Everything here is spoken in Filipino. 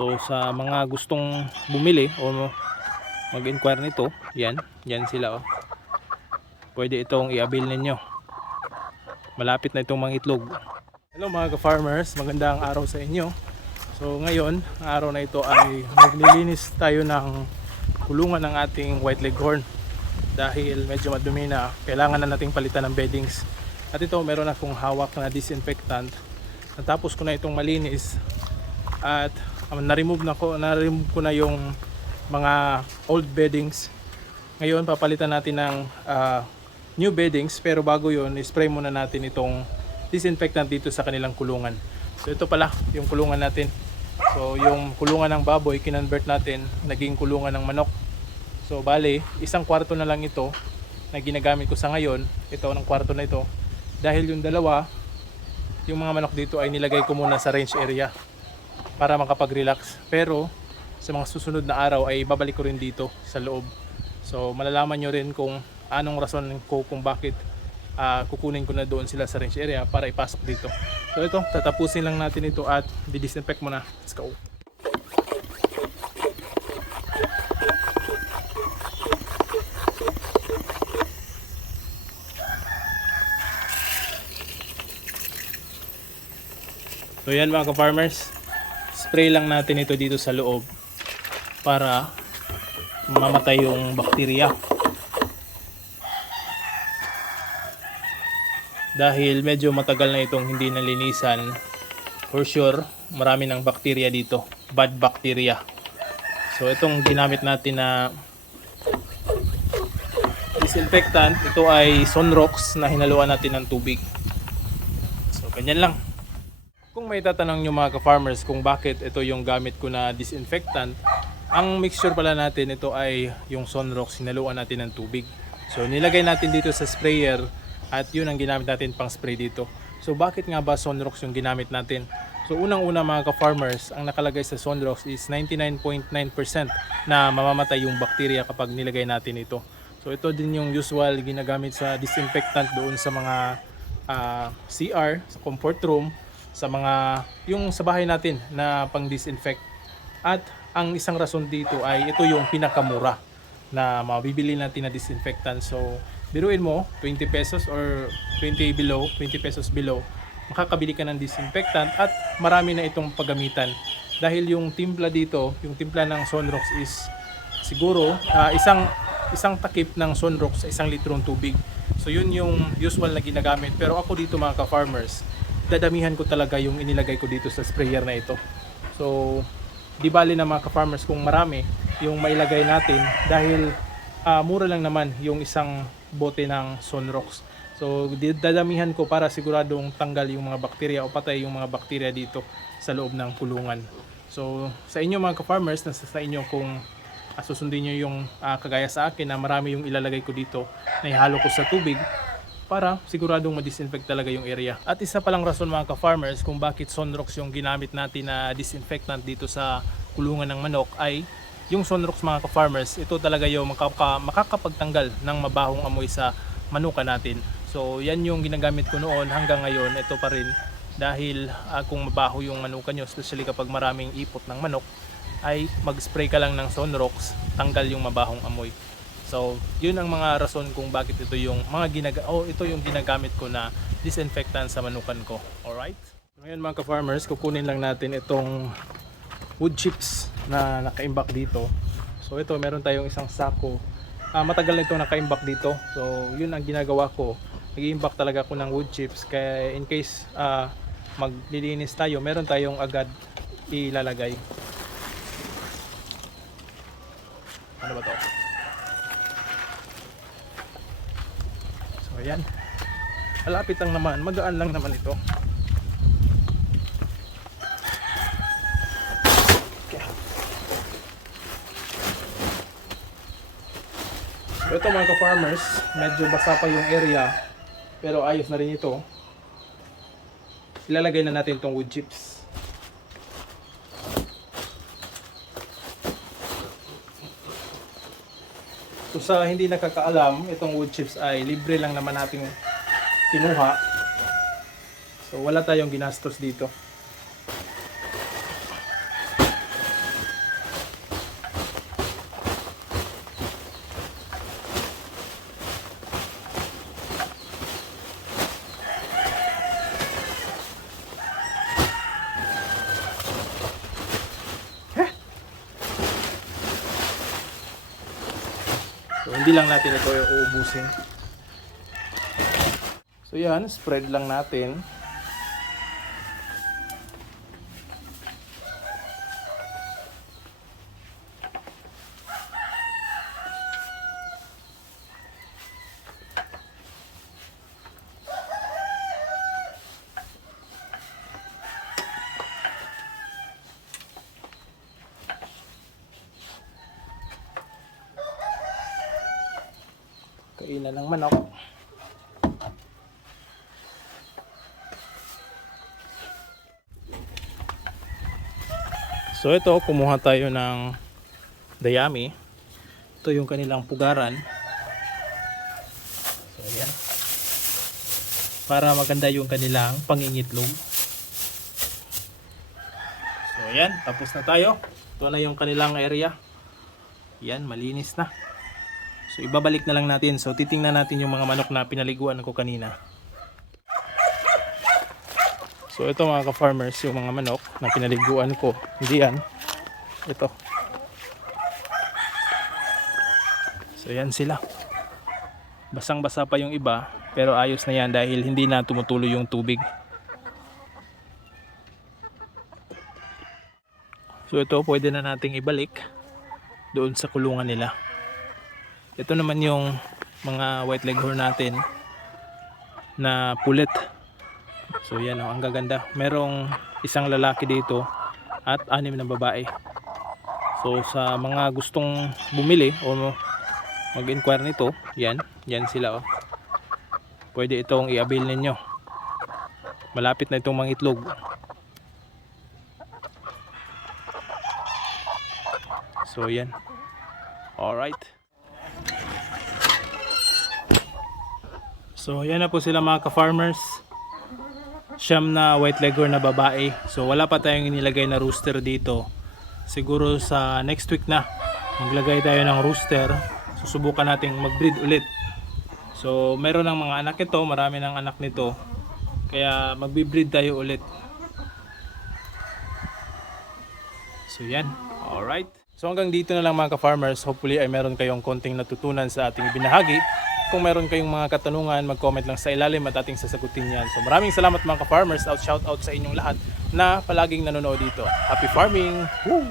So sa mga gustong bumili o mag-inquire nito, yan, yan sila oh. Pwede itong i-avail ninyo. Malapit na itong mga itlog. Hello mga ka-farmers, magandang araw sa inyo. So ngayon, ang araw na ito ay maglilinis tayo ng kulungan ng ating white leghorn dahil medyo madumi na kailangan na nating palitan ng beddings at ito meron akong hawak na disinfectant natapos ko na itong malinis at um, na-remove na ko na-remove ko na yung mga old beddings. Ngayon papalitan natin ng ah, new beddings pero bago yon spray muna natin itong disinfectant dito sa kanilang kulungan. So ito pala yung kulungan natin. So yung kulungan ng baboy kinonvert natin naging kulungan ng manok. So bale, isang kwarto na lang ito na ginagamit ko sa ngayon. Ito ng kwarto na ito. Dahil yung dalawa, yung mga manok dito ay nilagay ko muna sa range area para makapag-relax. Pero sa mga susunod na araw ay babalik ko rin dito sa loob. So malalaman nyo rin kung anong rason ko kung bakit ah, kukunin ko na doon sila sa range area para ipasok dito. So ito, tatapusin lang natin ito at di-disinfect muna. Let's go. So yan mga ka-farmers, spray lang natin ito dito sa loob para mamatay yung bakterya. Dahil medyo matagal na itong hindi nalinisan, for sure, marami ng bakterya dito, bad bacteria. So itong ginamit natin na disinfectant, ito ay Sunrox na hinaluan natin ng tubig. So ganyan lang. Kung may tatanong nyo mga ka-farmers kung bakit ito yung gamit ko na disinfectant, ang mixture pala natin ito ay yung Sunrox, sinaluan natin ng tubig. So nilagay natin dito sa sprayer at yun ang ginamit natin pang spray dito. So bakit nga ba Sunrox yung ginamit natin? So unang-una mga ka-farmers, ang nakalagay sa Sunrox is 99.9% na mamamatay yung bakterya kapag nilagay natin ito. So ito din yung usual ginagamit sa disinfectant doon sa mga ah, CR, sa comfort room, sa mga yung sa bahay natin na pang disinfect at ang isang rason dito ay ito yung pinakamura na mabibili natin na disinfectant. So biruin mo 20 pesos or 20 below 20 pesos below makakabili ka ng disinfectant at marami na itong paggamitan dahil yung timpla dito yung timpla ng Sunrox is siguro ah, isang isang takip ng Sunrox sa isang litrong tubig. So yun yung usual na ginagamit. Pero ako dito mga ka-farmers dadamihan ko talaga yung inilagay ko dito sa sprayer na ito. So, di bali na mga ka-farmers kung marami yung mailagay natin dahil ah, mura lang naman yung isang bote ng Sunrox. So, dadamihan ko para siguradong tanggal yung mga bakterya o patay yung mga bakterya dito sa loob ng kulungan. So, sa inyo mga ka-farmers, nasa sa inyo kung ah, susundin nyo yung ah, kagaya sa akin na marami yung ilalagay ko dito na ihalo ko sa tubig para siguradong ma-disinfect talaga yung area. At isa palang rason mga ka-farmers kung bakit Sunrox yung ginamit natin na disinfectant dito sa kulungan ng manok ay yung Sunrox mga ka-farmers, ito talaga yung makaka- makakapagtanggal ng mabahong amoy sa manuka natin. So yan yung ginagamit ko noon hanggang ngayon, ito pa rin dahil ah, kung mabaho yung manuka nyo, especially kapag maraming ipot ng manok, ay mag-spray ka lang ng Sunrox, tanggal yung mabahong amoy. So, yun ang mga rason kung bakit ito yung mga ginaga oh, ito yung ginagamit ko na disinfectant sa manukan ko. Alright? Ngayon mga ka-farmers, kukunin lang natin itong wood chips na nakaimbak dito. So ito, meron tayong isang sako. Ah, matagal na itong nakaimbak dito. So, yun ang ginagawa ko. Nag-iimbak talaga ako ng wood chips. Kaya in case ah, maglilinis tayo, meron tayong agad ilalagay. Ano ba to? Ayan. Malapit lang naman, magaan lang naman ito. Okay. Ito mga ka-farmers, medyo basa pa yung area pero ayos na rin ito. Ilalagay na natin itong wood chips. So sa hindi nakakaalam, itong wood chips ay libre lang naman nating kinuha. So wala tayong ginastos dito. So hindi lang natin ito uubusin. So yan, spread lang natin. Kainan ng manok. So ito, kumuha tayo ng dayami. Ito yung kanilang pugaran. So ayan. Para maganda yung kanilang pangingitlog. So ayan, tapos na tayo. Ito na yung kanilang area. Yan, malinis na. So ibabalik na lang natin. So titingnan natin yung mga manok na pinaliguan ko kanina. So ito mga ka-farmers, yung mga manok na pinaliguan ko. Hindi yan. Ito. So yan sila. Basang-basa pa yung iba, pero ayos na yan dahil hindi na tumutuloy yung tubig. So ito pwede na nating ibalik doon sa kulungan nila. Ito naman yung mga white leghorn natin na pulit. So yan oh, ang gaganda. Merong isang lalaki dito at anim na babae. So sa mga gustong bumili o mag-inquire nito, yan, yan sila oh. Pwede itong i-avail ninyo. Malapit na itong mga itlog. So yan. Alright. So yan na po sila mga ka-farmers. Siyam na white leghorn na babae. So wala pa tayong inilagay na rooster dito. Siguro sa next week na maglagay tayo ng rooster. Susubukan nating mag-breed ulit. So meron ng mga anak ito, marami ng anak nito. Kaya magbi-breed tayo ulit. So yan. Alright. So hanggang dito na lang mga ka-farmers. Hopefully ay meron kayong konting natutunan sa ating binahagi. Kung meron kayong mga katanungan, mag-comment lang sa ilalim at ating sasagutin yan. So maraming salamat mga ka-farmers. Out shout out sa inyong lahat na palaging nanonood dito. Happy farming! Woo!